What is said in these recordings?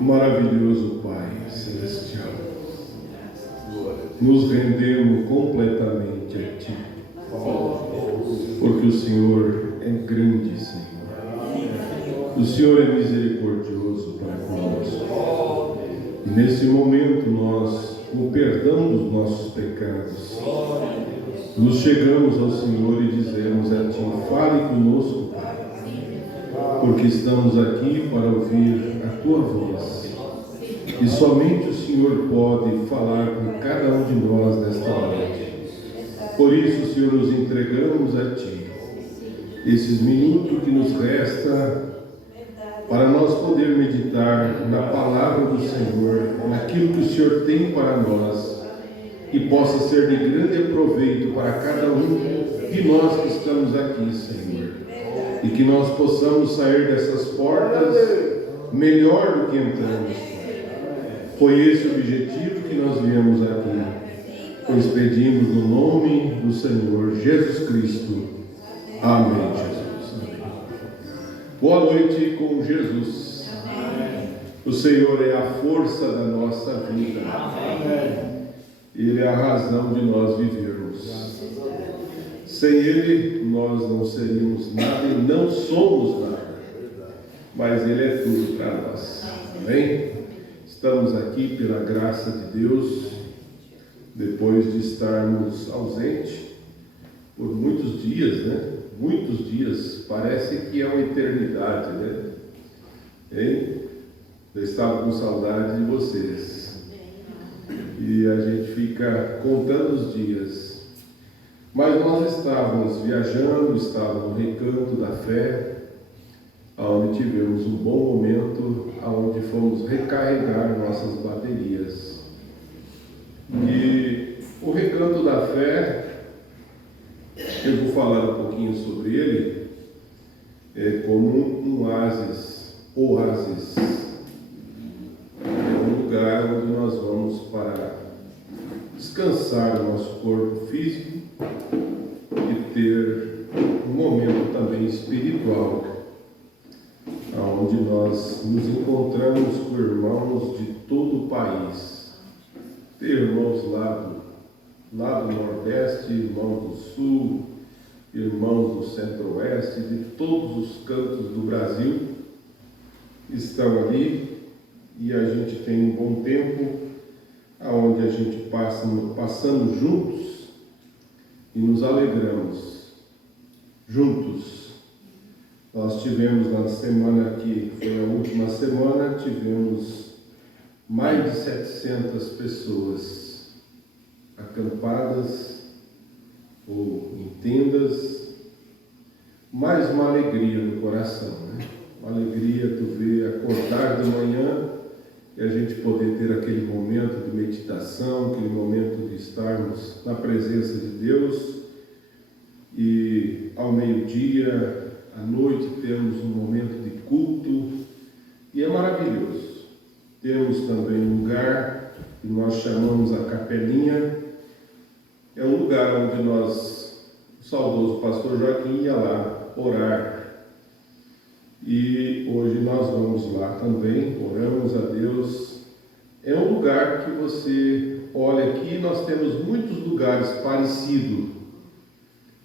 Maravilhoso Pai Celestial, nos rendemos completamente a Ti, porque o Senhor é grande, Senhor. O Senhor é misericordioso para conosco. E nesse momento nós, com o perdão dos nossos pecados, nos chegamos ao Senhor e dizemos a Ti: fale conosco, Pai, porque estamos aqui para ouvir a Tua voz. E somente o Senhor pode falar com cada um de nós nesta noite. Por isso, Senhor, nos entregamos a Ti esses minutos que nos resta para nós poder meditar na palavra do Senhor, naquilo que o Senhor tem para nós, e possa ser de grande proveito para cada um de nós que estamos aqui, Senhor. E que nós possamos sair dessas portas melhor do que entramos. Foi esse o objetivo que nós viemos aqui, pois pedimos no nome do Senhor Jesus Cristo. Amém, Jesus. Amém. Boa noite com Jesus. Amém. O Senhor é a força da nossa vida. Amém. Ele é a razão de nós vivermos. Sem Ele, nós não seríamos nada e não somos nada. Mas Ele é tudo para nós. Amém? Estamos aqui pela graça de Deus, depois de estarmos ausentes por muitos dias, né? Muitos dias, parece que é uma eternidade, né? Hein? Eu estava com saudade de vocês. E a gente fica contando os dias. Mas nós estávamos viajando, estávamos no recanto da fé, onde tivemos um bom momento, onde fomos recarregar nossas baterias. E o recanto da fé, eu vou falar um pouquinho sobre ele, é como um oásis. É um lugar onde nós vamos para descansar o nosso corpo físico e ter um momento também espiritual, onde nós nos encontramos com irmãos de todo o país. Tem irmãos lá do Nordeste, irmãos do Sul, irmãos do Centro-Oeste, de todos os cantos do Brasil estão ali, e a gente tem um bom tempo onde a gente passamos juntos e nos alegramos juntos. Nós tivemos na semana que foi a última semana, tivemos mais de 700 pessoas acampadas ou em tendas, mais uma alegria no coração, né? Uma alegria tu ver acordar de manhã e a gente poder ter aquele momento de meditação, aquele momento de estarmos na presença de Deus, e ao meio-dia, à noite, temos um momento de culto, e é maravilhoso. Temos também um lugar que nós chamamos a Capelinha. É um lugar onde o saudoso pastor Joaquim ia lá orar. E hoje nós vamos lá também, oramos a Deus. É um lugar que você olha aqui, nós temos muitos lugares parecidos,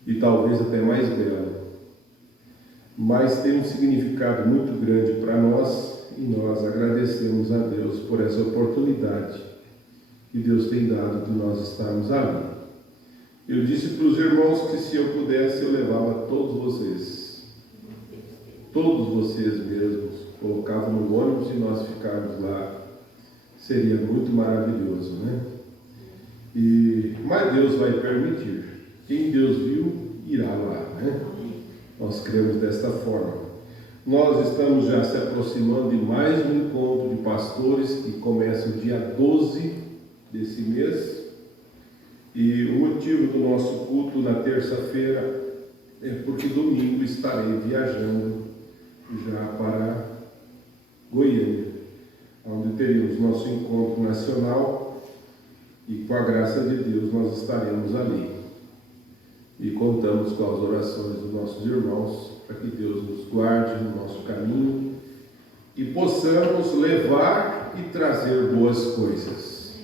e talvez até mais belo. Mas tem um significado muito grande para nós, e nós agradecemos a Deus por essa oportunidade que Deus tem dado de nós estarmos ali. Eu disse para os irmãos que se eu pudesse eu levava todos vocês mesmos, colocava no ônibus e nós ficarmos lá, seria muito maravilhoso, né? Mas Deus vai permitir. Quem Deus viu, irá lá, né? Nós cremos desta forma. Nós estamos já se aproximando de mais um encontro de pastores que começa o dia 12 desse mês. E o motivo do nosso culto na terça-feira é porque domingo estarei viajando já para Goiânia, onde teremos nosso encontro nacional, e com a graça de Deus nós estaremos ali. E contamos com as orações dos nossos irmãos para que Deus nos guarde no nosso caminho e possamos levar e trazer boas coisas.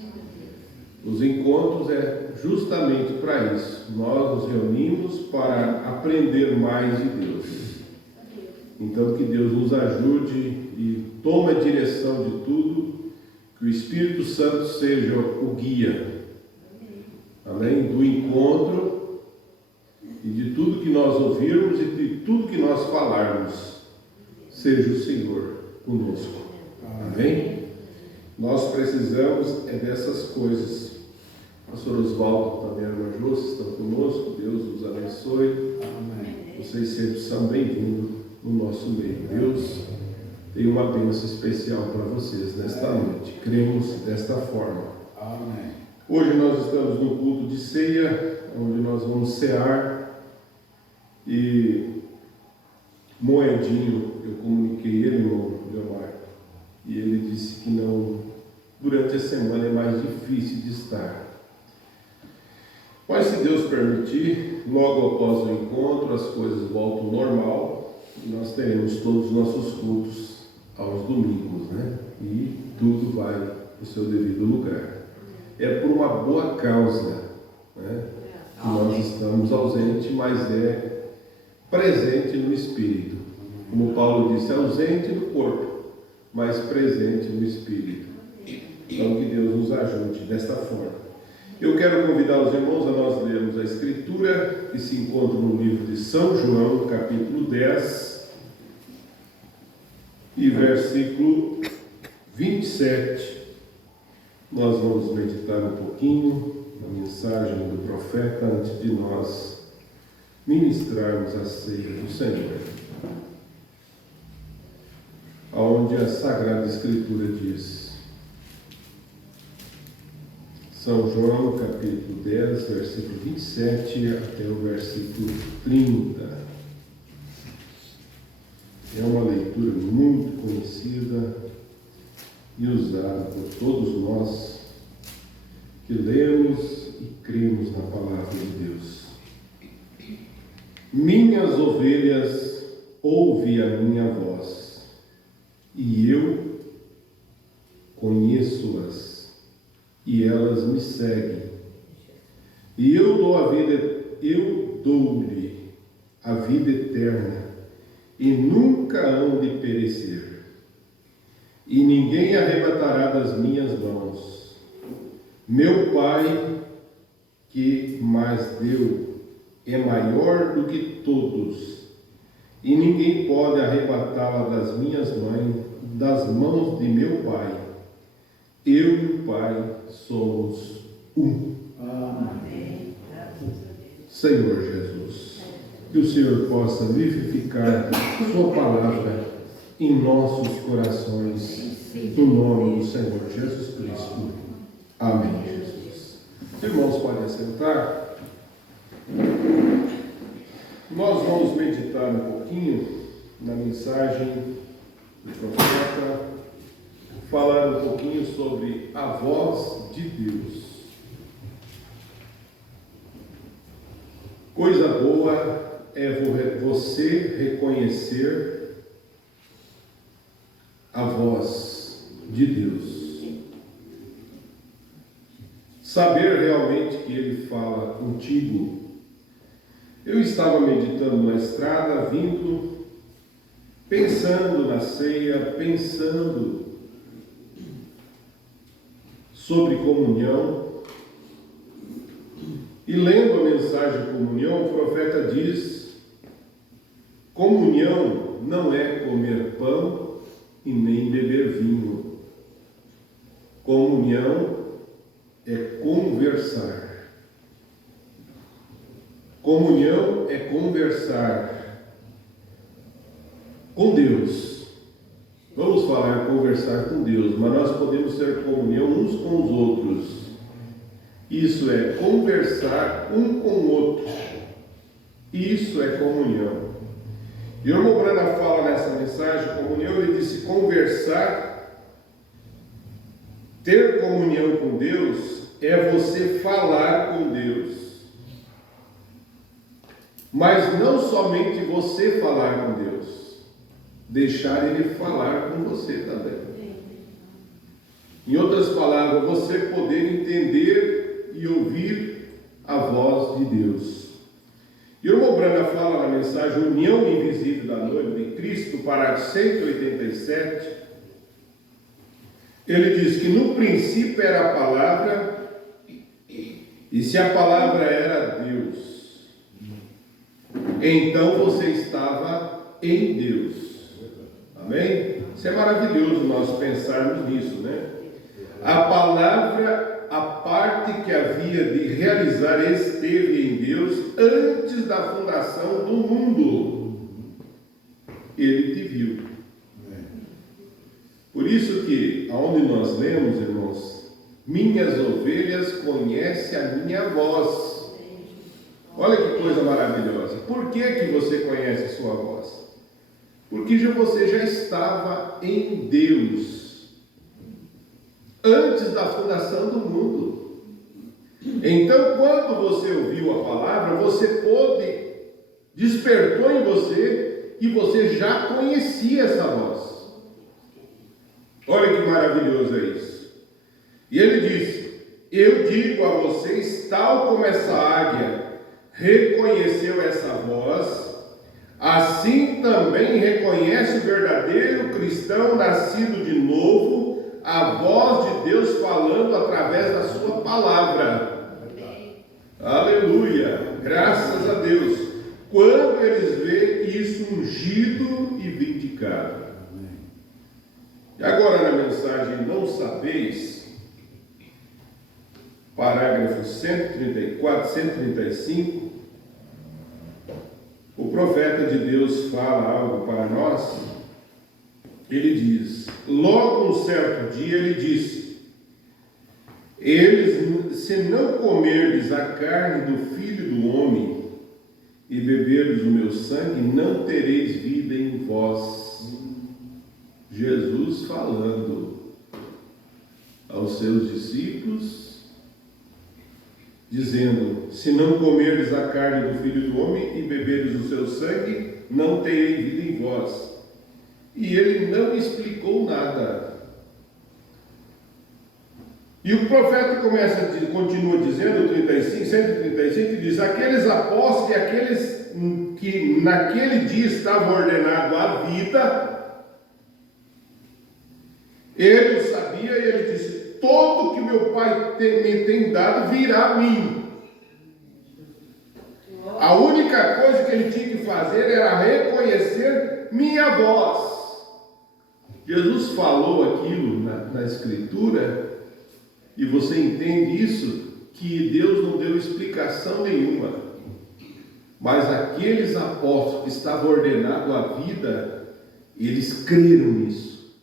Os encontros é justamente para isso. Nós nos reunimos para aprender mais de Deus. Então, que Deus nos ajude e tome a direção de tudo, que o Espírito Santo seja o guia, além do encontro e de tudo que nós ouvirmos e de tudo que nós falarmos, seja o Senhor conosco. Amém? Nós precisamos dessas coisas. O pastor Oswaldo também, a irmã Júcia, estão conosco. Deus os abençoe. Amém. Vocês sempre são bem-vindos no nosso meio. Deus tem uma bênção especial para vocês nesta noite. Cremos desta forma. Amém. Hoje nós estamos no culto de ceia, onde nós vamos cear. E Moedinho, eu comuniquei ele, irmão Leomar, e ele disse que não, durante a semana é mais difícil de estar. Mas se Deus permitir, logo após o encontro, as coisas voltam ao normal e nós teremos todos os nossos cultos aos domingos, né? E tudo vai no seu devido lugar. É por uma boa causa, né? Que nós estamos ausentes, mas é presente no Espírito. Como Paulo disse, ausente no corpo, mas presente no Espírito. Então que Deus nos ajude desta forma. Eu quero convidar os irmãos a nós lermos a Escritura que se encontra no livro de São João, capítulo 10, e versículo 27. Nós vamos meditar um pouquinho na mensagem do profeta antes de nós ministrarmos a ceia do Senhor. Onde a Sagrada Escritura diz, São João, capítulo 10, versículo 27 até o versículo 30. É uma leitura muito conhecida e usada por todos nós que lemos e cremos na palavra de Deus. Minhas ovelhas ouvem a minha voz, e eu conheço-as, e elas me seguem. E eu dou-lhe a vida eterna, e nunca hão de perecer, e ninguém arrebatará das minhas mãos. Meu Pai, que mais deu, é maior do que todos, e ninguém pode arrebatá-la das mãos de meu Pai. Eu e o Pai somos um. Amém. Senhor Jesus, que o Senhor possa vivificar sua palavra em nossos corações, no nome do Senhor Jesus Cristo. Amém, Jesus. Os irmãos podem sentar. Nós vamos meditar um pouquinho na mensagem do profeta, falar um pouquinho sobre a voz de Deus. Coisa boa é você reconhecer a voz de Deus. Saber realmente que Ele fala contigo. Eu estava meditando na estrada, vindo, pensando na ceia, pensando sobre comunhão, e lendo a mensagem de comunhão, o profeta diz: comunhão não é comer pão e nem beber vinho. Comunhão é conversar. Comunhão é conversar com Deus. Vamos falar conversar com Deus, mas nós podemos ter comunhão uns com os outros. Isso é conversar um com o outro. Isso é comunhão. E o irmão Brana fala nessa mensagem, comunhão, ele disse conversar, ter comunhão com Deus é você falar com Deus. Mas não somente você falar com Deus. deixar Ele falar com você também. Em outras palavras, você poder entender e ouvir a voz de Deus. E o irmão Branda fala na mensagem União Invisível da Noiva de Cristo, parágrafo 187. Ele diz que no princípio era a palavra, e se a palavra era Deus, então você estava em Deus. Amém? Isso é maravilhoso nós pensarmos nisso, né? A palavra, a parte que havia de realizar, esteve em Deus antes da fundação do mundo. Ele te viu. Por isso que, aonde nós lemos, irmãos, minhas ovelhas conhecem a minha voz. Olha que coisa maravilhosa. Por que que você conhece a sua voz? Porque você já estava em Deus antes da fundação do mundo. Então, quando você ouviu a palavra, despertou em você e você já conhecia essa voz. Olha que maravilhoso é isso. E ele diz: eu digo a vocês, tal como essa águia reconheceu essa voz, assim também reconhece o verdadeiro cristão nascido de novo, a voz de Deus falando através da sua palavra. Aleluia, graças a Deus. Quando eles veem isso ungido e vindicado. E agora na mensagem Não Sabeis, parágrafo 134, 135, o profeta de Deus fala algo para nós. Ele diz: logo um certo dia ele disse: eles, se não comerdes a carne do Filho do Homem e beberdes o meu sangue, não tereis vida em vós. Jesus falando aos seus discípulos, dizendo: se não comerdes a carne do Filho do Homem e beberdes o seu sangue, não tereis vida em vós. E ele não explicou nada. E o profeta continua dizendo, 135, diz: aqueles apóstolos e aqueles que naquele dia estavam ordenados à vida, ele o sabia e ele disse: todo que meu Pai me tem dado virá a mim. A única coisa que ele tinha que fazer era reconhecer minha voz. Jesus falou aquilo na Escritura, e você entende isso, que Deus não deu explicação nenhuma. Mas aqueles apóstolos que estavam ordenados à vida, eles creram nisso.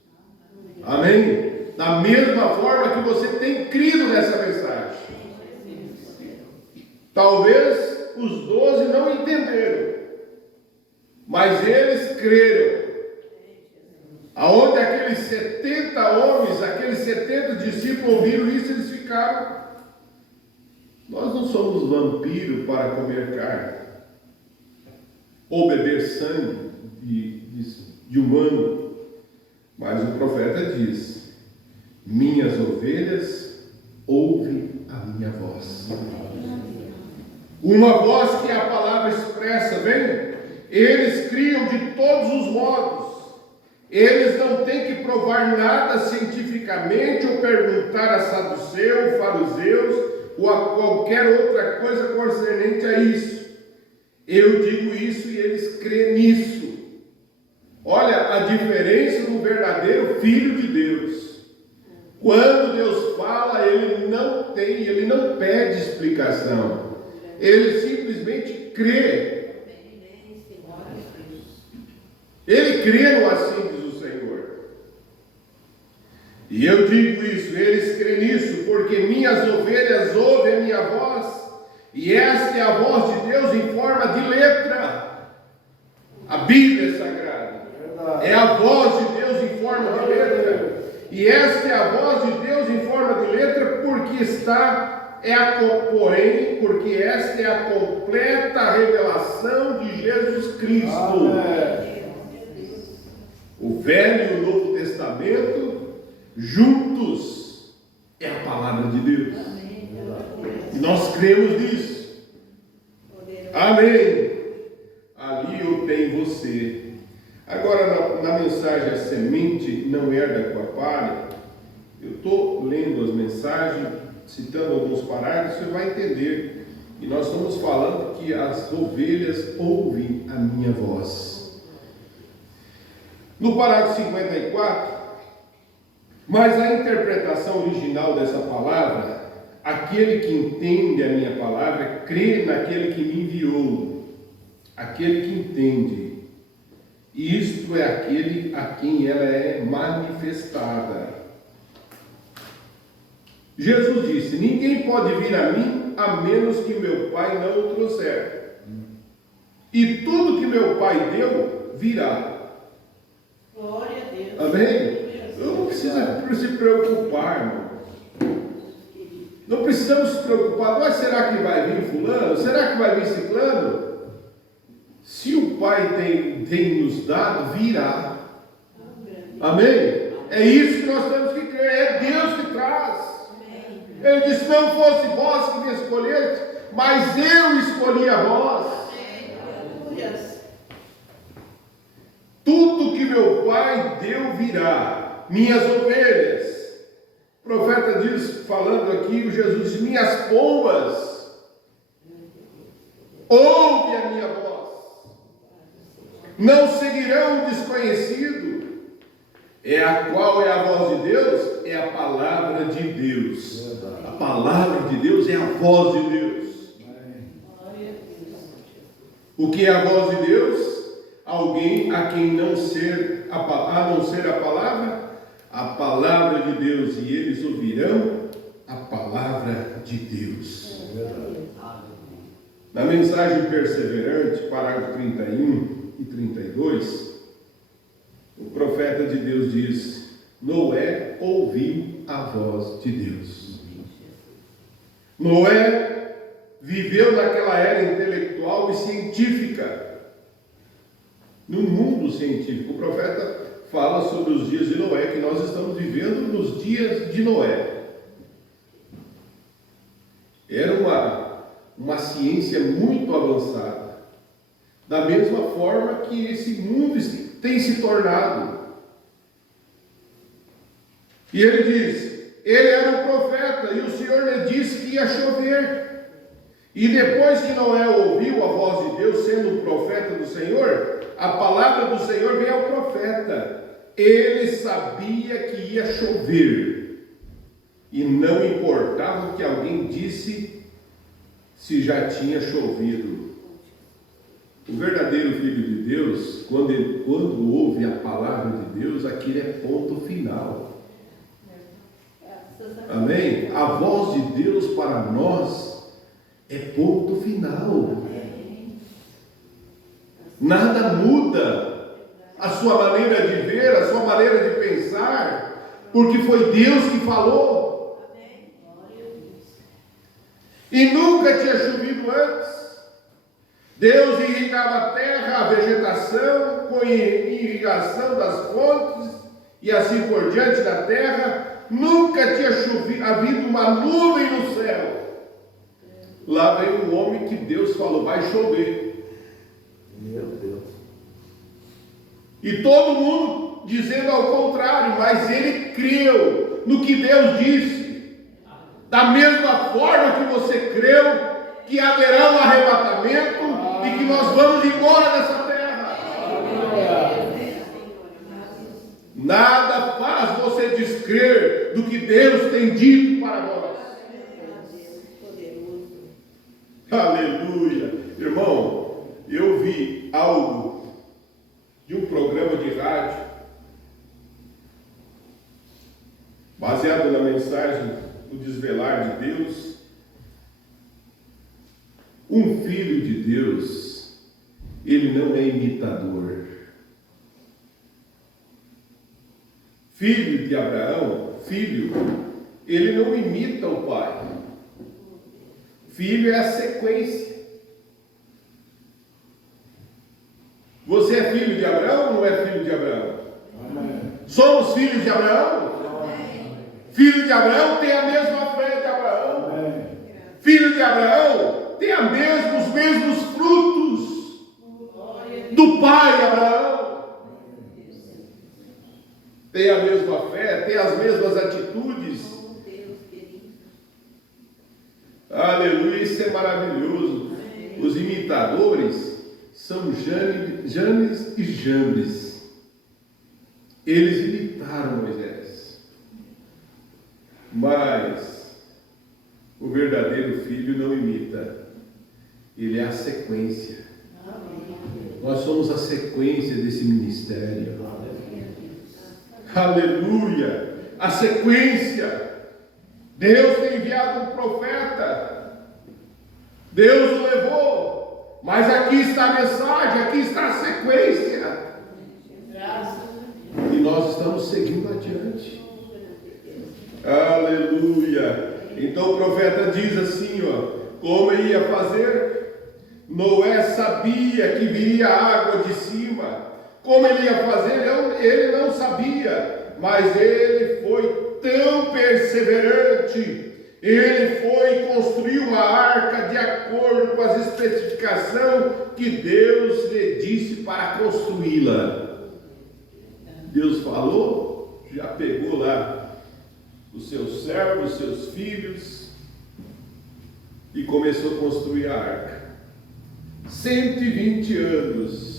Amém? Da mesma forma que você tem crido nessa mensagem. Talvez os 12 não entenderam, mas eles creram. Aonde aqueles 70 homens, aqueles 70 discípulos ouviram isso, eles ficaram: nós não somos vampiros para comer carne ou beber sangue de humano. Mas o profeta diz: minhas ovelhas ouvem a minha voz. Uma voz que a palavra expressa, vem? Eles criam de todos os modos. Eles não têm que provar nada cientificamente ou perguntar a saduceus, fariseus ou a qualquer outra coisa concernente a isso. Eu digo isso e eles creem nisso. Olha a diferença do verdadeiro Filho de Deus. Quando Deus fala, ele não pede explicação. Ele simplesmente crê. Ele crê no assim diz o Senhor. E eu digo isso, eles creem nisso, porque minhas ovelhas ouvem a minha voz, e esta é a voz de Deus em forma de letra. A Bíblia é sagrada. É a voz de Deus em forma de letra. E esta é a voz de Deus em forma de letra, porque porque esta é a completa revelação de Jesus Cristo. Amém. O Velho e o Novo Testamento, juntos, é a palavra de Deus. E nós cremos nisso. Amém. Ali eu tenho você. Agora, na mensagem A Semente Não Herda com a Palha, eu estou lendo as mensagens, citando alguns parágrafos, você vai entender. E nós estamos falando que as ovelhas ouvem a minha voz. No parágrafo 54, mas a interpretação original dessa palavra, aquele que entende a minha palavra, crê naquele que me enviou. Aquele que entende. Isto é aquele a quem ela é manifestada. Jesus disse: ninguém pode vir a mim a menos que meu Pai não o trouxer. E tudo que meu Pai deu, virá. Glória a Deus. Amém? Não precisa se preocupar, irmão. Não precisamos se preocupar. Mas será que vai vir fulano? Será que vai vir ciclano? Se o Pai tem nos dado, virá. Amém? É isso que nós temos que crer. É Deus que traz. Ele disse: não fosse vós que me escolheste, mas eu escolhi a vós. Tudo que meu Pai deu virá. Minhas ovelhas. O profeta diz, falando aqui, o Jesus diz: minhas pombas, ouve a minha voz. Não seguirão o desconhecido. Qual é a voz de Deus? É a palavra de Deus. A palavra de Deus é a voz de Deus. O que é a voz de Deus? Alguém a quem não ser a palavra de Deus, e eles ouvirão a palavra de Deus. Na mensagem perseverante, parágrafo 31 e 32, o profeta de Deus diz: Noé ouviu a voz de Deus. Noé viveu naquela era intelectual e científica. No mundo científico, o profeta fala sobre os dias de Noé, que nós estamos vivendo nos dias de Noé. Era uma ciência muito avançada. Da mesma forma que esse mundo tem se tornado. E ele diz: ele era um profeta, e o Senhor lhe disse que ia chover. E depois que Noé ouviu a voz de Deus, sendo um profeta do Senhor, a palavra do Senhor veio ao profeta. Ele sabia que ia chover, e não importava o que alguém disse, se já tinha chovido. O verdadeiro Filho de Deus, quando ouve a palavra de Deus, aquilo é ponto final. Amém? A voz de Deus para nós é ponto final. Nada muda a sua maneira de ver, a sua maneira de pensar, porque foi Deus que falou. E nunca tinha chovido antes. Deus irrigava a terra, a vegetação, com irrigação das fontes e assim por diante da terra. Nunca tinha havido uma nuvem no céu. Lá veio um homem que Deus falou: vai chover. Meu Deus. E todo mundo dizendo ao contrário, mas ele creu no que Deus disse. Da mesma forma que você creu que haverá um arrebatamento e que nós vamos embora dessa terra. Nada faz você descrer do que Deus tem dito para nós. Aleluia. Irmão, eu vi algo de um programa de rádio baseado na mensagem do desvelar de Deus. Um filho de Deus, ele não é imitador. Filho de Abraão, ele não imita o pai. Filho é a sequência. Você é filho de Abraão ou não é filho de Abraão? Somos filhos de Abraão? Filho de Abraão tem a mesma fé de Abraão. Filho de Abraão tem os mesmos frutos do pai Abraão. Tem a mesma fé, tem as mesmas atitudes. Aleluia, isso é maravilhoso. Os imitadores são Janes e Jambres. Eles imitaram Moisés. Mas o verdadeiro filho não imita. Ele é a sequência. Nós somos a sequência desse ministério. Aleluia! A sequência. Deus tem enviado um profeta. Deus o levou. Mas aqui está a mensagem, aqui está a sequência. E nós estamos seguindo adiante. Aleluia! Então o profeta diz assim, como ele ia fazer? Noé sabia que viria água de cima. Como ele ia fazer? Ele não sabia, mas ele foi tão perseverante. Ele foi e construiu uma arca de acordo com as especificações que Deus lhe disse para construí-la. Deus falou, já pegou lá os seus servos, os seus filhos e começou a construir a arca. 120 anos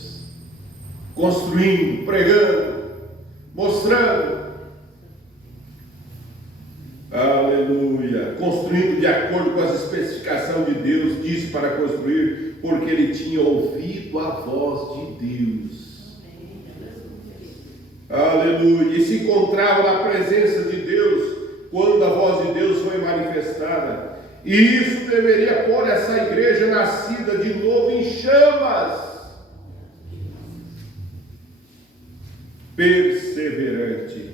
construindo, pregando, mostrando. Aleluia! Construindo de acordo com as especificações de Deus, disse para construir, porque ele tinha ouvido a voz de Deus. Aleluia! E se encontrava na presença de Deus quando a voz de Deus foi manifestada. E isso deveria pôr essa igreja nascida de novo em chamas. Perseverante.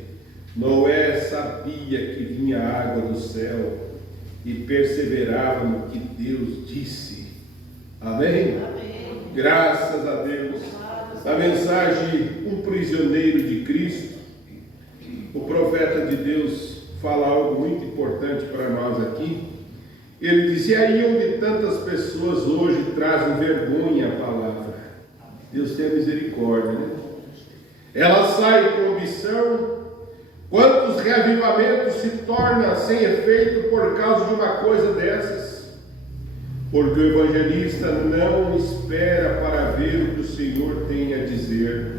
Noé sabia que vinha água do céu e perseverava no que Deus disse. Amém? Amém. Graças a Deus. A mensagem, um prisioneiro de Cristo. O profeta de Deus fala algo muito importante para nós aqui. Ele diz: e aí onde tantas pessoas hoje trazem vergonha à palavra? Deus tenha misericórdia, né? Ela sai com ambição. Quantos reavivamentos se tornam sem efeito por causa de uma coisa dessas? Porque o evangelista não espera para ver o que o Senhor tem a dizer.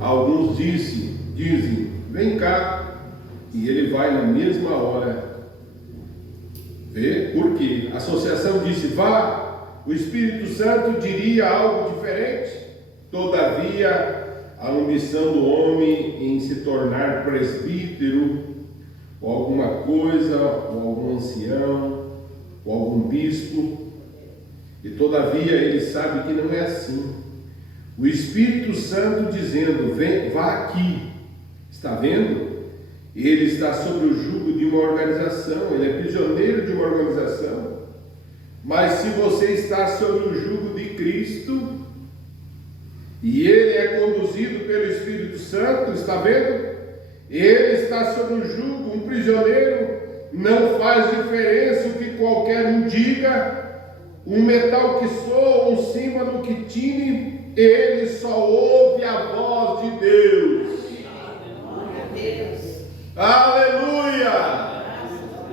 Alguns dizem, vem cá, e ele vai na mesma hora. Vê? Por quê? A associação disse, vá, o Espírito Santo diria algo diferente. Todavia, a omissão do homem em se tornar presbítero, ou alguma coisa, ou algum ancião, ou algum bispo, e todavia ele sabe que não é assim. O Espírito Santo dizendo, vem, vá aqui, está vendo? Ele está sob o jugo de uma organização, ele é prisioneiro de uma organização. Mas se você está sob o jugo de Cristo, e ele é conduzido pelo Espírito Santo, está vendo? Ele está sob o jugo, um prisioneiro, não faz diferença o que qualquer um diga, um metal que soa, um símbolo que tine, ele só ouve a voz de Deus. Glória a Deus. Aleluia!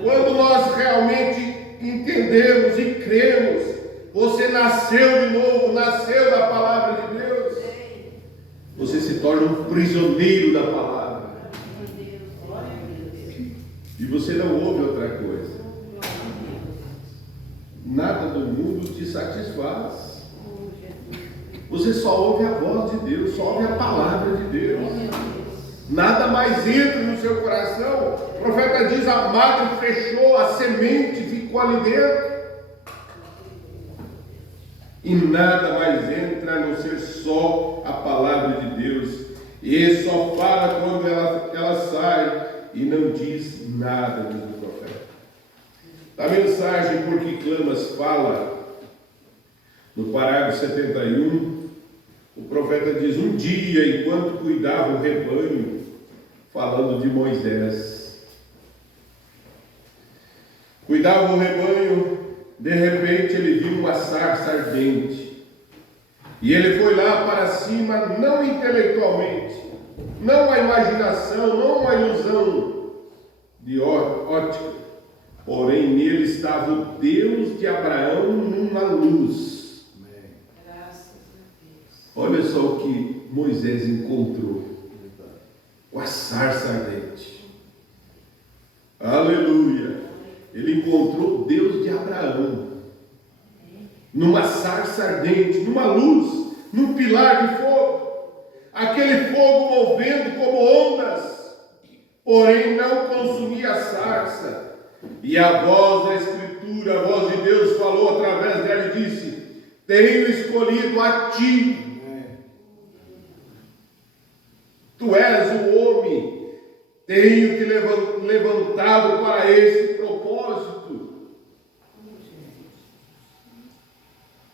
Quando nós realmente entendemos e cremos, você nasceu de novo, nasceu da palavra de Deus, você se torna um prisioneiro da palavra. E você não ouve outra coisa. Nada do mundo te satisfaz. Você só ouve a voz de Deus, só ouve a palavra de Deus. Nada mais entra no seu coração. O profeta diz, a madre fechou, a semente ficou ali dentro. E nada mais entra a não ser só a palavra de Deus. E ele só fala quando ela sai e não diz nada, diz o profeta. A mensagem Por que Clamas fala, no parágrafo 71, o profeta diz, um dia, enquanto cuidava o rebanho, falando de Moisés. Cuidava o rebanho, de repente ele viu uma sarça ardente. E ele foi lá para cima, não intelectualmente, não a imaginação, não a ilusão de ótica, porém nele estava o Deus de Abraão numa luz. Graças a Deus. Olha só o que Moisés encontrou, com a sarça ardente. Aleluia! Ele encontrou Deus de Abraão, numa sarça ardente, numa luz, num pilar de fogo, aquele fogo movendo como ondas, porém não consumia a sarça. E a voz da Escritura, a voz de Deus falou através dela e disse: tenho escolhido a ti. Tu és o homem, tenho te levantado para esse propósito.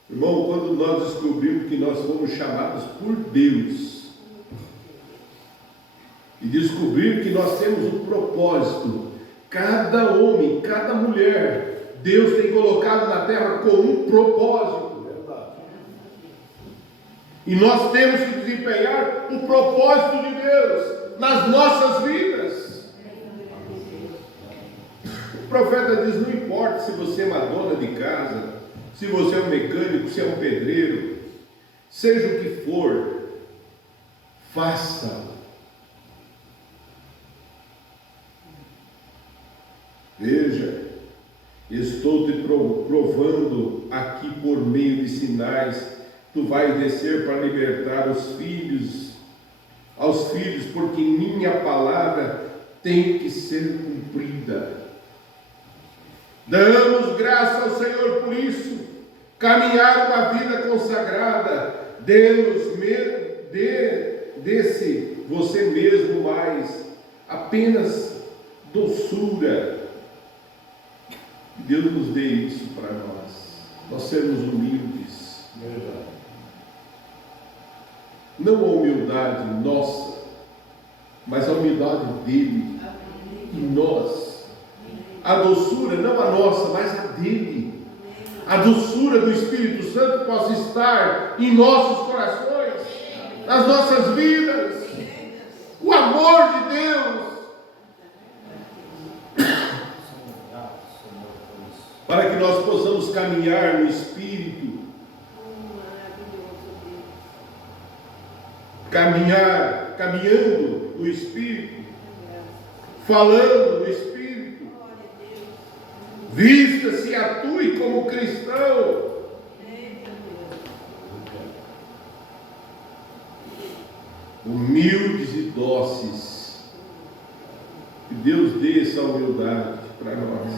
Irmão, quando nós descobrimos que nós fomos chamados por Deus e descobrimos que nós temos um propósito, cada homem, cada mulher, Deus tem colocado na terra com um propósito. E nós temos que desempenhar o propósito de Deus nas nossas vidas. O profeta diz: não importa se você é uma dona de casa, se você é um mecânico, se é um pedreiro, seja o que for, faça. Veja, estou te provando aqui por meio de sinais. Tu vais descer para libertar os filhos, aos filhos, porque minha palavra tem que ser cumprida. Damos graças ao Senhor por isso. Caminhar uma vida consagrada, desse você mesmo mais, apenas doçura. Deus nos dê isso para nós sermos humildes. Não a humildade nossa, mas a humildade dele em nós. A doçura, não a nossa, mas a dele. A doçura do Espírito Santo possa estar em nossos corações, nas nossas vidas. O amor de Deus. Para que nós possamos caminhar no Espírito. Caminhando no Espírito, falando no Espírito, vista-se e atue como cristão. Humildes e dóceis. Que Deus dê essa humildade para nós.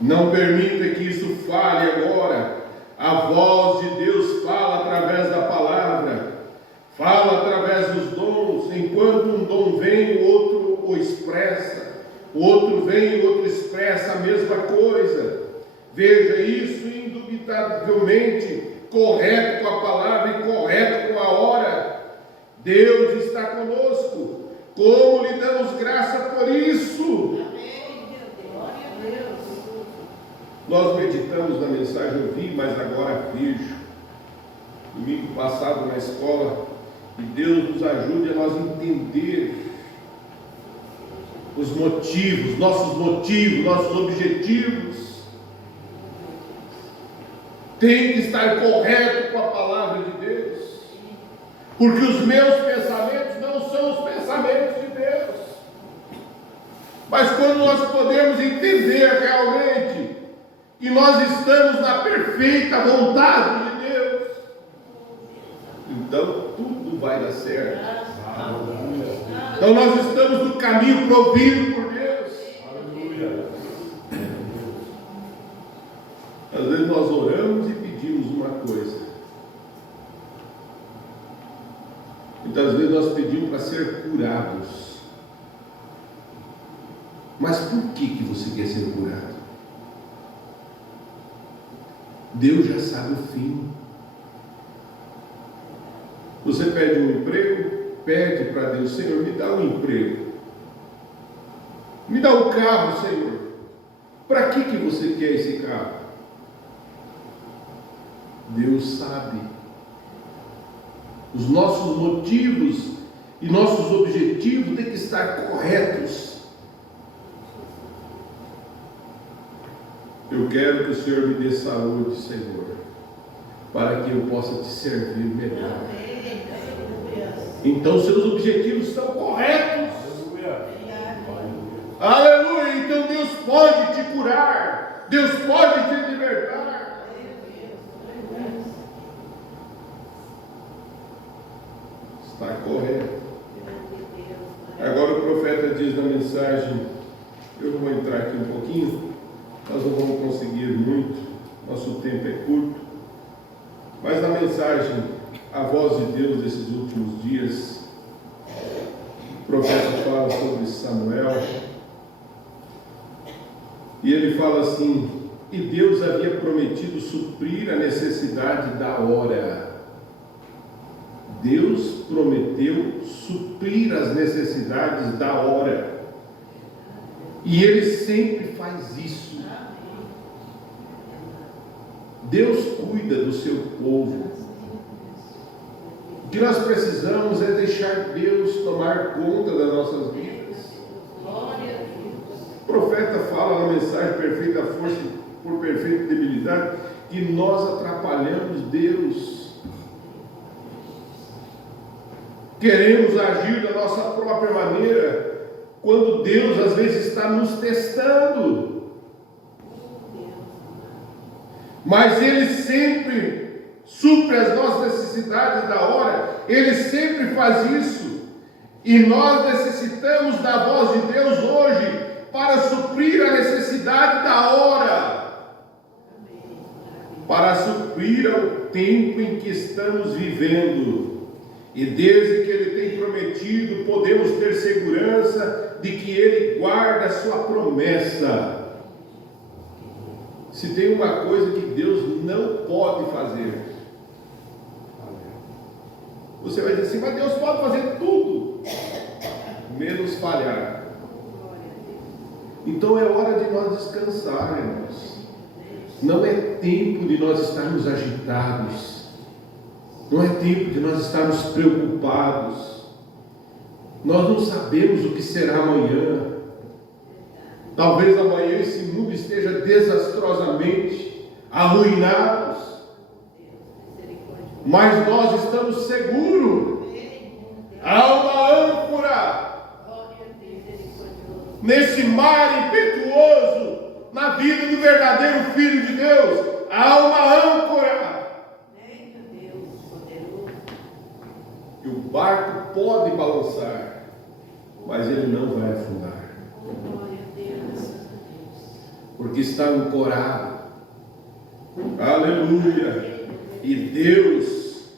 Não permita que isso fale agora. A voz de Deus fala através da palavra, fala através dos dons. Enquanto um dom vem, o outro o expressa, o outro vem, o outro expressa a mesma coisa. Veja isso indubitavelmente correto com a palavra e correto com a hora. Deus está conosco. Como lhe damos graça por isso? Nós meditamos na mensagem, eu vi, mas agora vejo. Domingo passado na escola, e Deus nos ajude a nós entender os motivos, nossos objetivos. Tem que estar correto com a palavra de Deus, porque os meus pensamentos não são os pensamentos de Deus. Mas quando nós podemos entender realmente que nós estamos na perfeita vontade de Deus, então tudo vai dar certo. Então nós estamos no caminho provido por Deus. Às vezes nós oramos e pedimos uma coisa. Muitas vezes nós pedimos para ser curados. Mas por que você quer ser curado? Deus já sabe o fim. Você pede um emprego, pede para Deus: Senhor, me dá um emprego, me dá um carro, Senhor. Para que você quer esse carro? Deus sabe. Os nossos motivos e nossos objetivos têm que estar corretos. Eu quero que o Senhor me dê saúde, Senhor, para que eu possa te servir melhor. Então seus objetivos estão corretos. Aleluia! Então Deus pode te curar, Deus pode te libertar. Está correto. Agora o profeta diz na mensagem, eu vou entrar aqui um pouquinho, nós não vamos conseguir muito, nosso tempo é curto, mas na mensagem, a voz de Deus desses últimos dias, o profeta fala sobre Samuel, e ele fala assim: e Deus havia prometido suprir a necessidade da hora. Deus prometeu suprir as necessidades da hora. E Ele sempre faz isso. Deus cuida do seu povo. O que nós precisamos é deixar Deus tomar conta das nossas vidas. O profeta fala na mensagem Perfeita Força por Perfeita Debilidade que nós atrapalhamos Deus. Queremos agir da nossa própria maneira, quando Deus às vezes está nos testando. Mas Ele sempre supre as nossas necessidades da hora, Ele sempre faz isso. E nós necessitamos da voz de Deus hoje para suprir a necessidade da hora, para suprir o tempo em que estamos vivendo. E desde que Ele tem prometido, podemos ter segurança de que Ele guarda a sua promessa. Se tem uma coisa que Deus não pode fazer, você vai dizer assim: mas Deus pode fazer tudo, menos falhar. Então é hora de nós descansarmos. Não é tempo de nós estarmos agitados. Não é tempo de nós estarmos preocupados. Nós não sabemos o que será amanhã. Talvez amanhã esse mundo esteja desastrosamente arruinado. Mas nós estamos seguros. Há uma âncora nesse mar impetuoso na vida do verdadeiro Filho de Deus. Há uma âncora. E o barco pode balançar, mas ele não vai afundar, porque está ancorado. Aleluia! E Deus,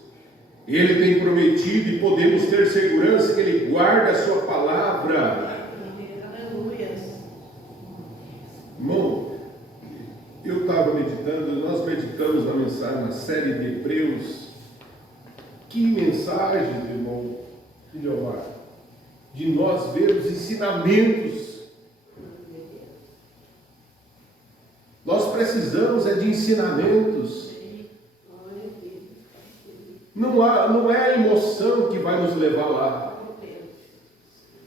Ele tem prometido, e podemos ter segurança que Ele guarda a sua palavra. Irmão, eu estava meditando, nós meditamos na mensagem, na série de Hebreus. Que mensagem, irmão, de Jeová, de nós vermos ensinamentos. Nós precisamos de ensinamentos. Não é a emoção que vai nos levar lá.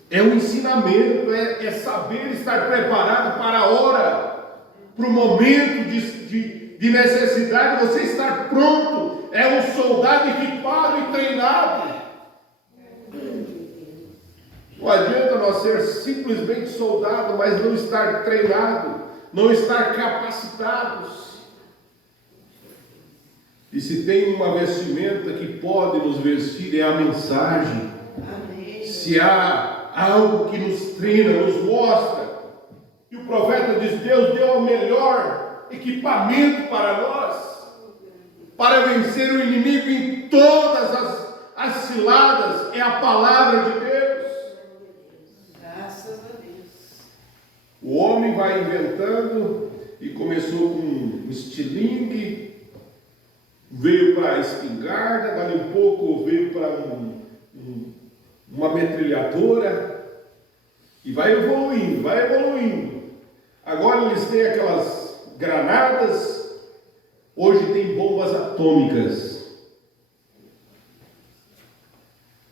É um ensinamento, é saber estar preparado para a hora, para o momento de necessidade, você estar pronto. É um soldado equipado e treinado. Não adianta nós ser simplesmente soldado, mas não estar treinado, não estar capacitados. E se tem uma vestimenta que pode nos vestir, é a mensagem. Amém. Se há algo que nos treina, nos mostra, e o profeta diz: Deus deu o melhor equipamento para nós, para vencer o inimigo em todas as ciladas, é a palavra de Deus. Graças a Deus. O homem vai inventando, e começou com um estilingue, veio para a espingarda, dali um pouco veio para uma metralhadora, e vai evoluindo, vai evoluindo. Agora eles têm aquelas granadas, hoje tem bombas atômicas.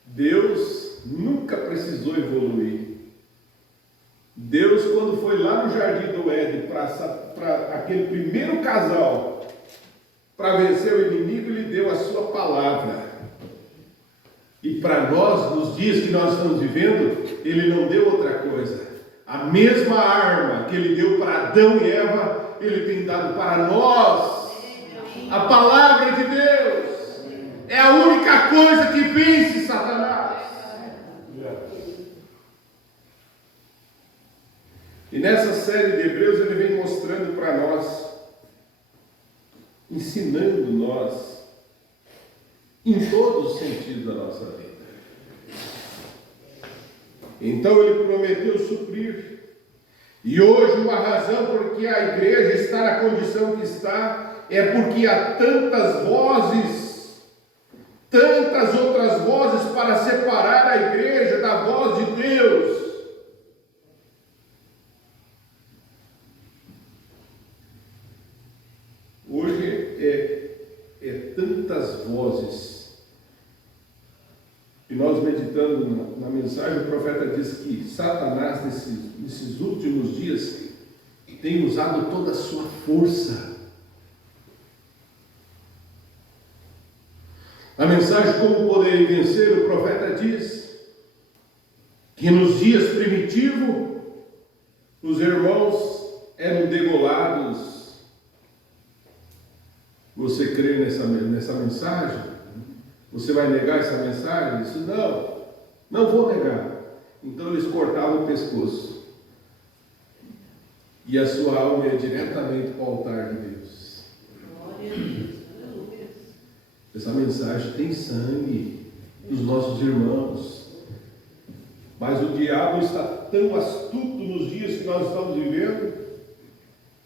Deus nunca precisou evoluir. Deus, quando foi lá no Jardim do Éden para aquele primeiro casal, para vencer o inimigo, Ele deu a sua palavra. E para nós, nos dias que nós estamos vivendo, Ele não deu outra coisa. A mesma arma que Ele deu para Adão e Eva, Ele tem dado para nós. A palavra de Deus é a única coisa que vence Satanás. E nessa série de Hebreus ele vem mostrando para nós, ensinando nós, em todos os sentidos da nossa vida. Então ele prometeu suprir. E hoje uma razão porque a igreja está na condição que está, é porque há tantas vozes, tantas outras vozes para separar a igreja da voz de Deus. Hoje é tantas vozes. E nós meditando na mensagem, o profeta diz que Satanás, nesses últimos dias, tem usado toda a sua força. A mensagem como poder vencer, o profeta diz que nos dias primitivos, os irmãos eram degolados. Você crê nessa mensagem? Você vai negar essa mensagem? Ele disse, não vou negar. Então eles cortavam o pescoço. E a sua alma ia diretamente para o altar de Deus. Glória a Deus. Aleluia. Essa mensagem tem sangue dos nossos irmãos. Mas o diabo está tão astuto nos dias que nós estamos vivendo,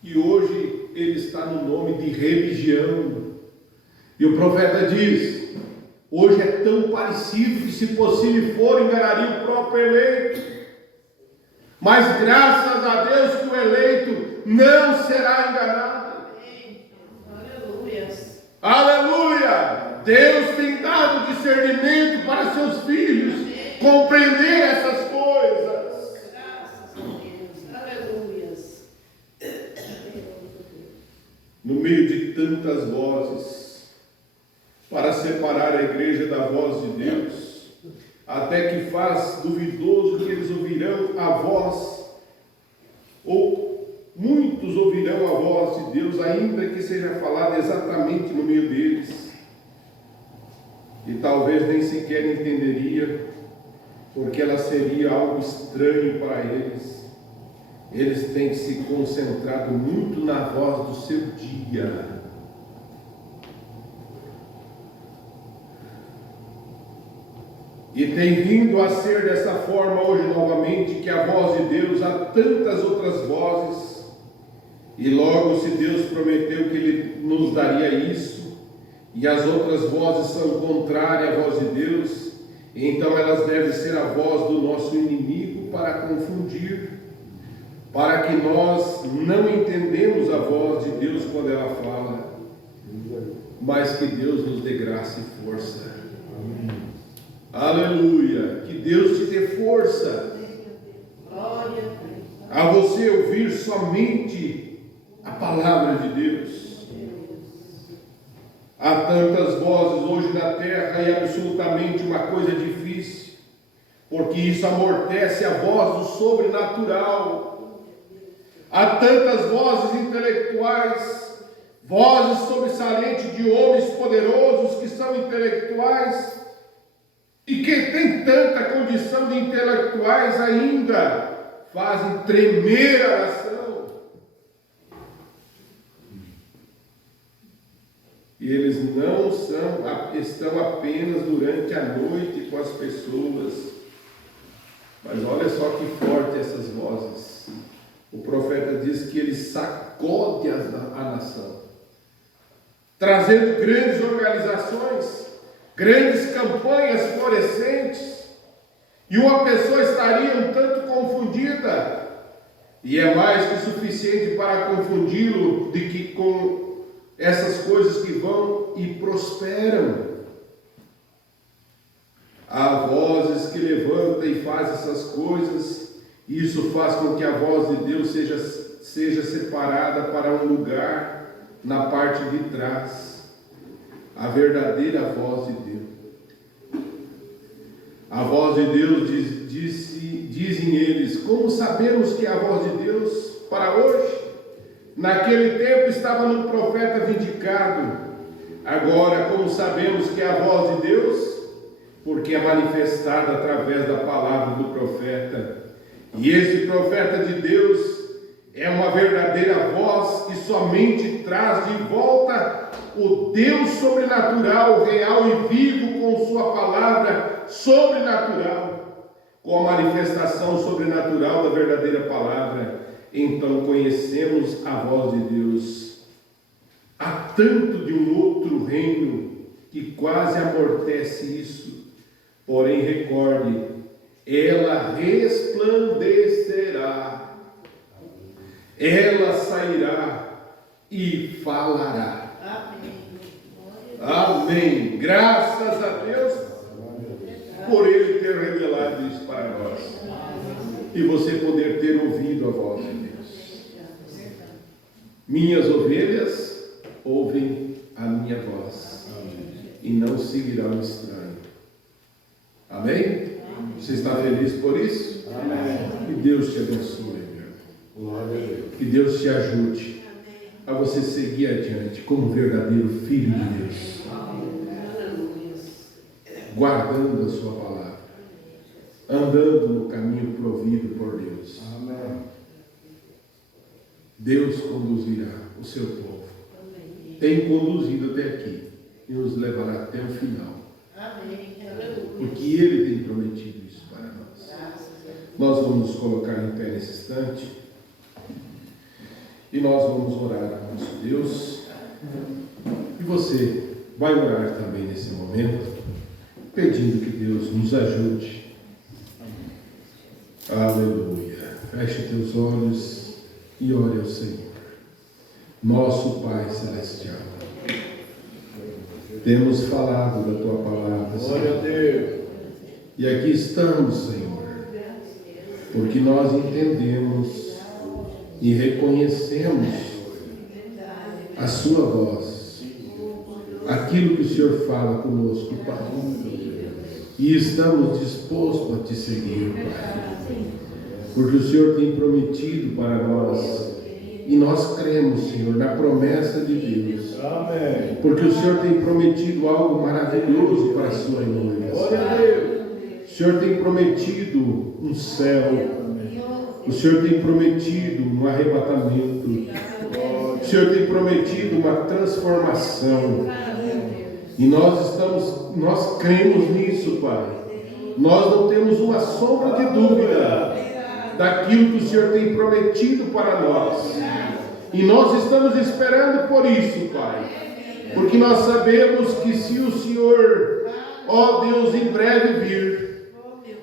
que hoje ele está no nome de religião. E o profeta diz, hoje é tão parecido que se possível for, enganaria o próprio eleito. Mas graças a Deus que o eleito não será enganado. Aleluia. Aleluia! Deus tem dado discernimento para seus filhos compreender essas coisas. Graças a Deus. Aleluia. No meio de tantas vozes, para separar a igreja da voz de Deus, até que faz duvidoso que eles ouvirão a voz, ou muitos ouvirão a voz de Deus, ainda que seja falada exatamente no meio deles, e talvez nem sequer entenderia, porque ela seria algo estranho para eles. Eles têm se concentrado muito na voz do seu dia. E tem vindo a ser dessa forma hoje novamente, que a voz de Deus, há tantas outras vozes, e logo se Deus prometeu que Ele nos daria isso, e as outras vozes são contrárias à voz de Deus, então elas devem ser a voz do nosso inimigo para confundir, para que nós não entendemos a voz de Deus quando ela fala, mas que Deus nos dê graça e força. Amém. Aleluia! Que Deus te dê força Glória a Deus. a você ouvir somente a palavra de Deus. Há tantas vozes hoje na terra e é absolutamente uma coisa difícil, porque isso amortece a voz do sobrenatural. Há tantas vozes intelectuais, vozes sobressalentes de homens poderosos que são intelectuais e que têm tanta condição de intelectuais ainda fazem tremer a nação. E eles não estão apenas durante a noite com as pessoas. Mas olha só que forte essas vozes. O profeta diz que ele sacode a nação, trazendo grandes organizações, grandes campanhas florescentes, E uma pessoa estaria um tanto confundida, e é mais que suficiente para confundi-lo de que com essas coisas que vão e prosperam. Há vozes que levantam e fazem essas coisas, e isso faz com que a voz de Deus seja separada para um lugar na parte de trás. A verdadeira voz de Deus. A voz de Deus, dizem eles, como sabemos que é a voz de Deus para hoje? Naquele tempo estava no profeta vindicado. Agora, como sabemos que é a voz de Deus? Porque é manifestada através da palavra do profeta. E esse profeta de Deus é uma verdadeira voz que somente traz de volta o Deus sobrenatural, real e vivo, com sua palavra sobrenatural, com a manifestação sobrenatural da verdadeira palavra. Então conhecemos a voz de Deus. Há tanto de um outro reino que quase amortece isso. Porém, recorde, ela resplandecerá, ela sairá e falará. Amém. Graças a Deus por Ele ter revelado isso para nós. E você poder ter ouvido a voz de Deus. Minhas ovelhas ouvem a minha voz e não seguirão estranho. Amém? Você está feliz por isso? Amém. Que Deus te abençoe, meu. Glória a Deus. Que Deus te ajude a você seguir adiante como verdadeiro filho de Deus, guardando a sua palavra, andando no caminho provido por Deus. Amém. Deus conduzirá o seu povo. Tem conduzido até aqui e nos levará até o final. Porque Ele tem prometido isso para nós. Nós vamos nos colocar em pé nesse instante e nós vamos orar ao nosso Deus. E você vai orar também nesse momento, pedindo que Deus nos ajude. Aleluia. Feche teus olhos e ore ao Senhor. Nosso Pai Celestial, temos falado da Tua palavra, Senhor. Glória a Deus. E aqui estamos, Senhor, porque nós entendemos e reconhecemos a Sua voz, aquilo que o Senhor fala conosco, Pai. E estamos dispostos a Te seguir, Pai, porque o Senhor tem prometido para nós. E nós cremos, Senhor, na promessa de Deus. Amém. Porque o Senhor tem prometido algo maravilhoso para a sua noiva. Glória a Deus. O Senhor tem prometido um céu. O Senhor tem prometido um arrebatamento. O Senhor tem prometido uma transformação. E nós cremos nisso, Pai. Nós não temos uma sombra de dúvida daquilo que o Senhor tem prometido para nós. E nós estamos esperando por isso, Pai. Porque nós sabemos que se o Senhor, ó Deus, em breve vir,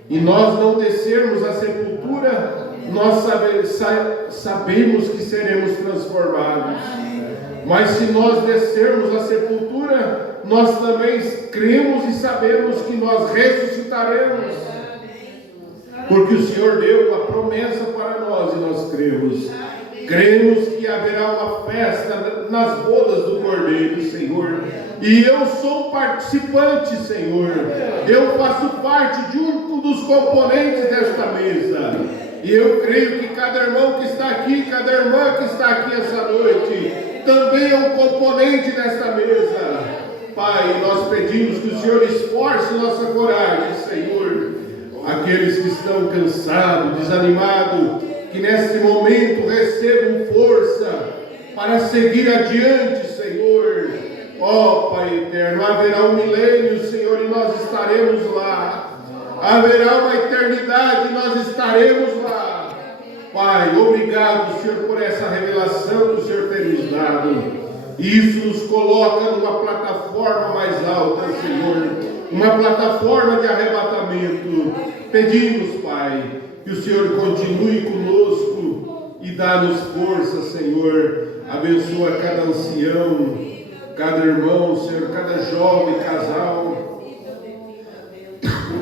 e nós não descermos à sepultura, nós sabemos que seremos transformados. Mas se nós descermos à sepultura, nós também cremos e sabemos que nós ressuscitaremos. Porque o Senhor deu uma promessa para nós e nós cremos. Cremos que haverá uma festa nas bodas do Cordeiro, Senhor. E eu sou participante, Senhor. Eu faço parte de um dos componentes desta mesa. E eu creio que cada irmão que está aqui, cada irmã que está aqui essa noite, também é um componente desta mesa. Pai, nós pedimos que o Senhor esforce nossa coragem, Senhor. Aqueles que estão cansados, desanimados, que nesse momento recebam força para seguir adiante, Senhor. Ó Pai eterno, haverá um milênio, Senhor, e nós estaremos lá. Haverá uma eternidade e nós estaremos lá. Pai, obrigado, Senhor, por essa revelação que o Senhor tem nos dado. Isso nos coloca numa plataforma mais alta, Senhor. Uma plataforma de arrebatamento. Pedimos, Pai, que o Senhor continue conosco e dá-nos força, Senhor. Abençoa cada ancião, cada irmão, Senhor, cada jovem casal,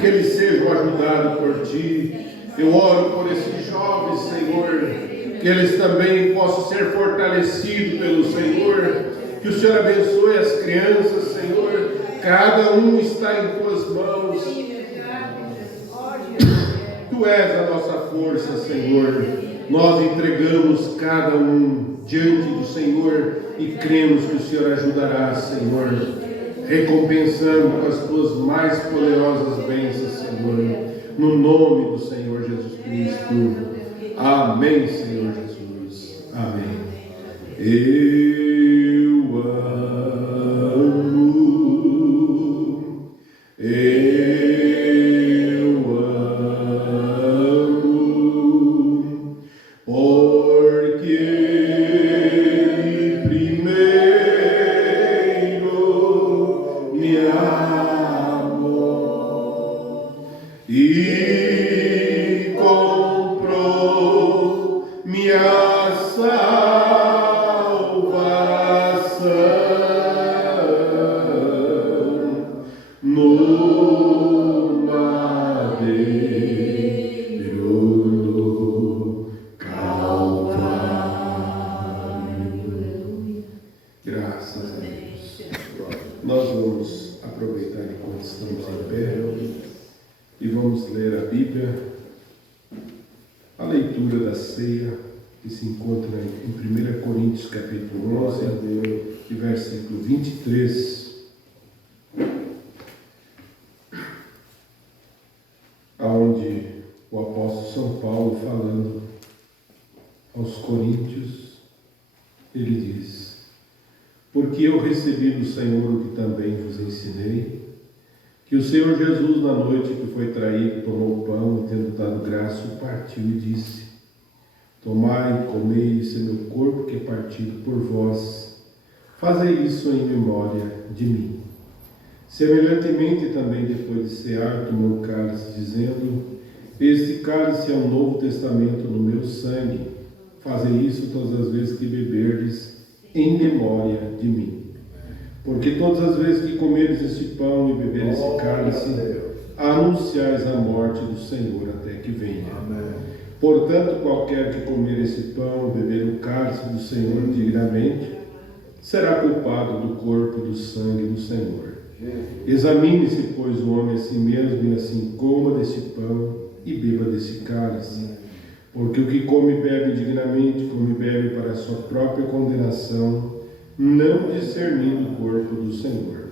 que eles sejam ajudados por Ti. Eu oro por esses jovens, Senhor, que eles também possam ser fortalecidos pelo Senhor. Que o Senhor abençoe as crianças, Senhor. Cada um está em Tuas mãos. Tu és a nossa força, Senhor. Nós entregamos cada um diante do Senhor e cremos que o Senhor ajudará, Senhor, recompensando com as Tuas mais poderosas bênçãos, Senhor, no nome do Senhor Jesus Cristo. Amém, Senhor Jesus. Amém. Eu amo, porque Ele primeiro me amou e comprou minha salvação no madeiro do Calvário. Graças a Deus. Nós vamos aproveitar enquanto estamos em pé e vamos ler a Bíblia, a leitura da ceia, que se encontra em 1 Coríntios capítulo 11, e versículo 23, onde o apóstolo São Paulo, falando aos coríntios, ele diz: porque eu recebi do Senhor o que também vos ensinei, que o Senhor Jesus, na noite que foi traído, tomou o pão e, tendo dado graça, o partiu e disse: tomai, comei, isso é meu corpo que é partido por vós. Fazei isso em memória de mim. Semelhantemente, também, depois de cear, tomou o cálice, dizendo: este cálice é um novo testamento no meu sangue. Fazei isso todas as vezes que beberdes, em memória de mim. Porque todas as vezes que comeres este pão e beberes esse cálice, anunciais a morte do Senhor até que venha. Amém. Portanto, qualquer que comer esse pão e beber o cálice do Senhor dignamente, será culpado do corpo e do sangue do Senhor. Examine-se, pois, o homem a si mesmo, e assim coma desse pão e beba desse cálice. Porque o que come e bebe dignamente, come e bebe para a sua própria condenação, não discernindo o corpo do Senhor.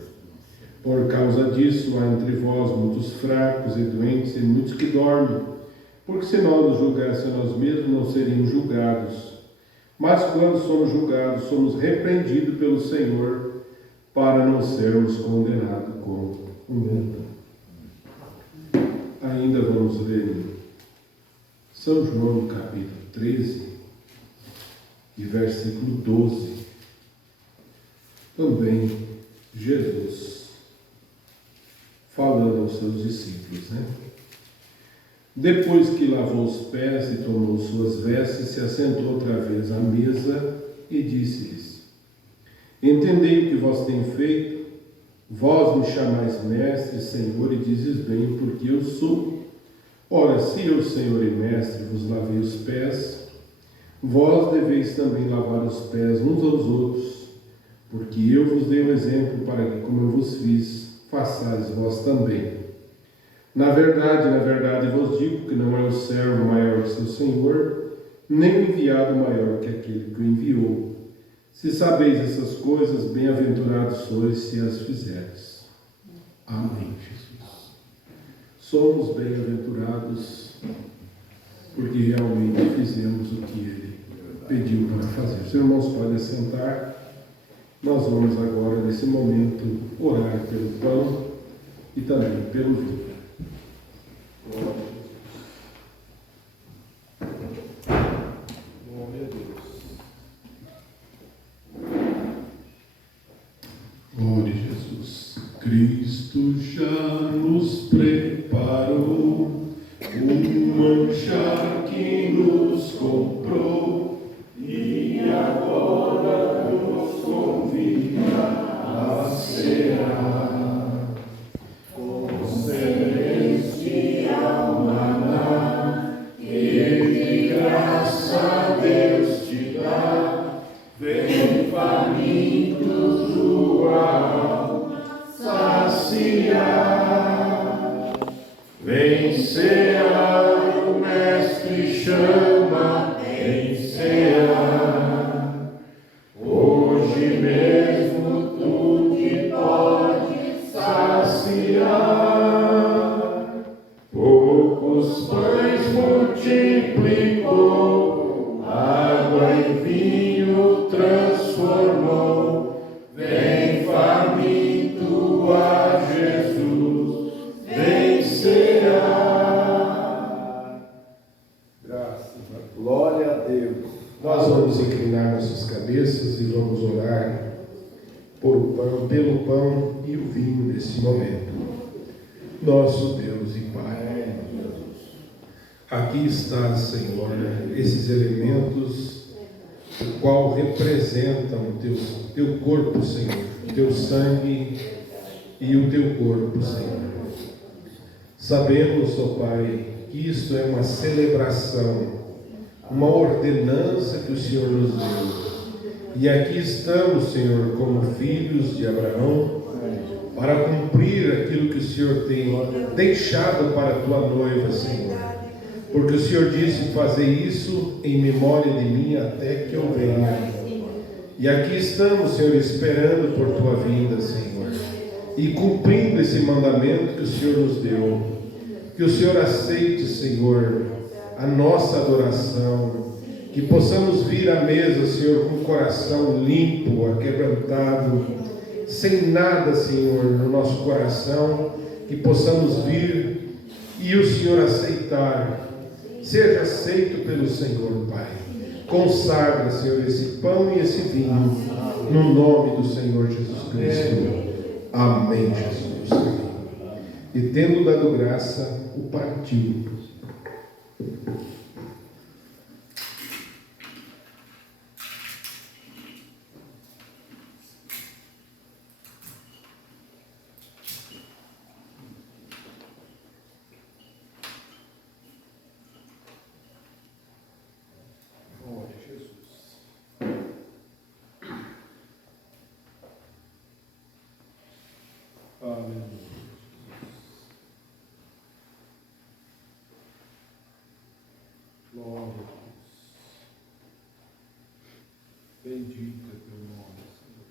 Por causa disso, há entre vós muitos fracos e doentes e muitos que dormem, porque se nós nos julgássemos a nós mesmos, não seríamos julgados. Mas quando somos julgados, somos repreendidos pelo Senhor, para não sermos condenados com o mundo. Ainda vamos ler São João, capítulo 13, e versículo 12. Também Jesus falando aos seus discípulos, né? Depois que lavou os pés e tomou suas vestes, se assentou outra vez à mesa e disse-lhes: entendei o que vós tendes feito. Vós me chamais mestre, Senhor, e dizes bem, porque eu sou. Ora, se eu, Senhor e mestre, vos lavei os pés, vós deveis também lavar os pés uns aos outros, porque eu vos dei um exemplo para que, como eu vos fiz, façais vós também. Na verdade vos digo que não é o servo maior que seu senhor, nem o enviado maior que aquele que o enviou. Se sabeis essas coisas, bem-aventurados sois se as fizerdes. Amém, Jesus. Somos bem-aventurados porque realmente fizemos o que Ele pediu para fazer. Os irmãos podem assentar. Nós vamos agora, nesse momento, orar pelo pão e também pelo vinho. Glória a Deus. Glória a Jesus. Cristo já nos preparou manjar que nos comprou e agora nos convida a cear com celestial maná que de graça Deus te dá. Vem faminto tua alma saciar. Vem cear, o Mestre chama, vem cear. Hoje mesmo tu te podes saciar. Poucos pães multiplicou, água em vinho transformou. Vem faminto a Jesus, vem cear. Graças a glória a Deus. Nós vamos inclinar nossas cabeças e vamos orar pelo pão e o vinho nesse momento. Nosso Deus e Pai, aqui está, Senhor, esses elementos, o qual representam o teu corpo, Senhor, o teu sangue e o teu corpo, Senhor. Sabemos, ó Pai, que isto é uma celebração, uma ordenança que o Senhor nos deu. E aqui estamos, Senhor, como filhos de Abraão, para cumprir aquilo que o Senhor tem deixado para a tua noiva, Senhor. Porque o Senhor disse: fazer isso em memória de mim até que eu venha. E aqui estamos, Senhor, esperando por tua vinda, Senhor, e cumprindo esse mandamento que o Senhor nos deu. Que o Senhor aceite, Senhor, a nossa adoração, que possamos vir à mesa, Senhor, com o coração limpo, aquebrantado, sem nada, Senhor, no nosso coração, que possamos vir e o Senhor aceitar. Seja aceito pelo Senhor, Pai. Consagra, Senhor, esse pão e esse vinho, no nome do Senhor Jesus Cristo. Amém, Jesus. E tendo dado graça, o partiu. Glória a Jesus. Aleluia. Glória a Deus. Bendito é teu nome, Senhor.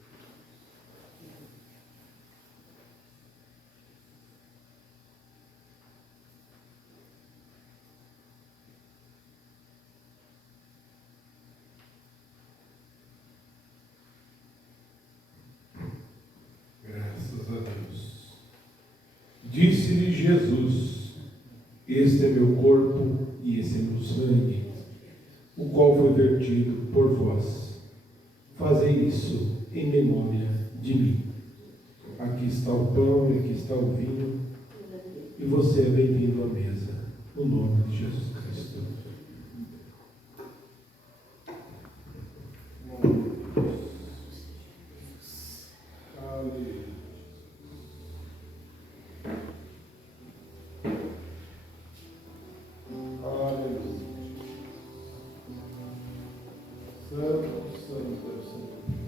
Graças a Deus. Disse-lhe Jesus: este é meu corpo e esse é meu sangue, o qual foi vertido por vós. Fazei isso em memória de mim. Aqui está o pão e aqui está o vinho, e você é bem-vindo à mesa, no nome de Jesus Cristo. Aleluia. Aleluia. Santo, santo é o Senhor.